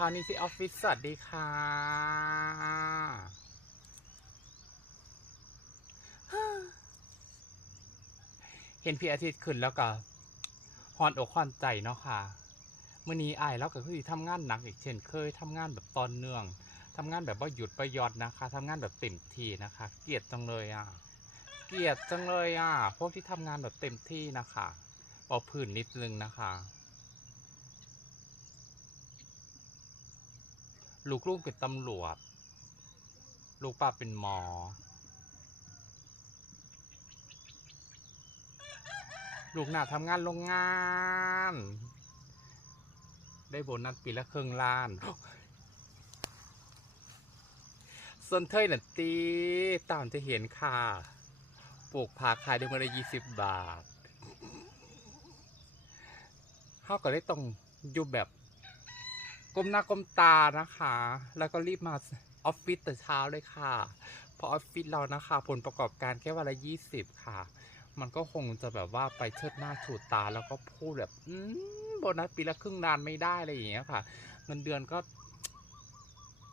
ชาวนี้ที่ออฟฟิศสวัสดีค่ะ เห็นพี่อาทิตย์ขึ้นแล้วก็ฮอนอกฮอนใจเนาะค่ะมื่อนี้อายแล้วก็คือทำงานหนักอีกเช่นเคยทำงานแบบตอนเนื่องทำงานแบบว่าหยุดประยอดนะคะทำงานแบบเต็มที่นะคะ เกลียดจังเลยอะ เกลียดจังเลยอะ พวกที่ทำงานแบบเต็มที่นะคะบอกผื่นนิดนึงนะคะ ลูกลูกเป็นตำรวจ ลูกป้าเป็นหมอ ลูกหน้าทำงานโรงงาน ได้โบนัสปีละครึ่งล้านส่วนเทยน่ะตีตามจะเห็นค่ะปลูกผักขายได้มาละยี่สิบบาทเขาก็เลยต้องอยู่แบบ ก้มหน้าก้มตานะคะ แล้วก็รีบมาออฟฟิศแต่เช้าเลยค่ะ เพราะออฟฟิศเรานะคะ ผลประกอบการแค่วันละยี่สิบค่ะ มันก็คงจะแบบว่าไปเชิดหน้าชูตาแล้วก็พูดแบบ อืมโบนัสปีละครึ่งนานไม่ได้อะไรอย่างเงี้ยค่ะ เงินเดือนก็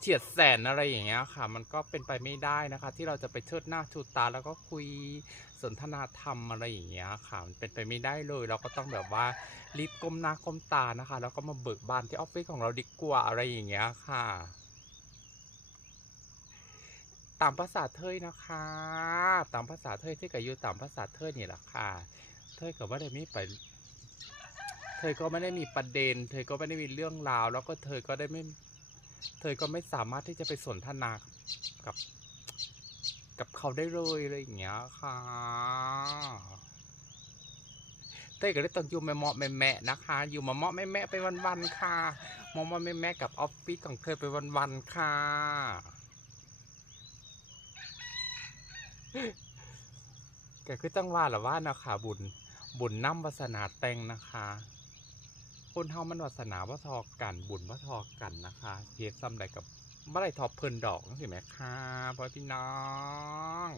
เฉียดแสนอะไรอย่างเงี้ยค่ะ มันก็เป็นไปไม่ได้นะคะ ที่เราจะไปเชิดหน้าชูตา แล้วก็คุยสนทนาธรรมอะไรอย่างเงี้ยค่ะ มันเป็นไปไม่ได้เลย เราก็ต้องแบบว่ารีบก้มหน้าก้มตานะคะ แล้วก็มาเบิกบานที่ออฟฟิศของเราดีกว่าอะไรอย่างเงี้ยค่ะตามภาษาเทยนะคะ ตามภาษาเทยที่กับยูตามภาษาเทยนี่แหละค่ะ เทยก็ไม่าได้มีไปเธอก็ไม่ได้มีประเด็น เธอก็ไม่ได้มีเรื่องราว แล้วก็เธอก็ได้ไม่ เธอก็ไม่สามารถที่จะไปสนทนากับกับเขาได้เลยอะไรอย่างเงี้ยค่ะเต้ก็เลยต้องอยู่แม่เมาะแม่แม่นะคะ อยู่มาเมาะแม่แม่ไปวันๆค่ะมอมแม่แม่กับออฟฟิศของเธอไปวันๆค่ะ แกคือจังว่าหรือว่านะคะบุญบุญน้ำวาสนาแต่งนะคะ คนเฮามันวาสนาว่าทอกันบุญว่าทอกันนะคะเฮ็ดซ้ำใดกับบ่ได้ทอเพิ่นดอกจังซี่แหมค่ะพ่อพี่น้อง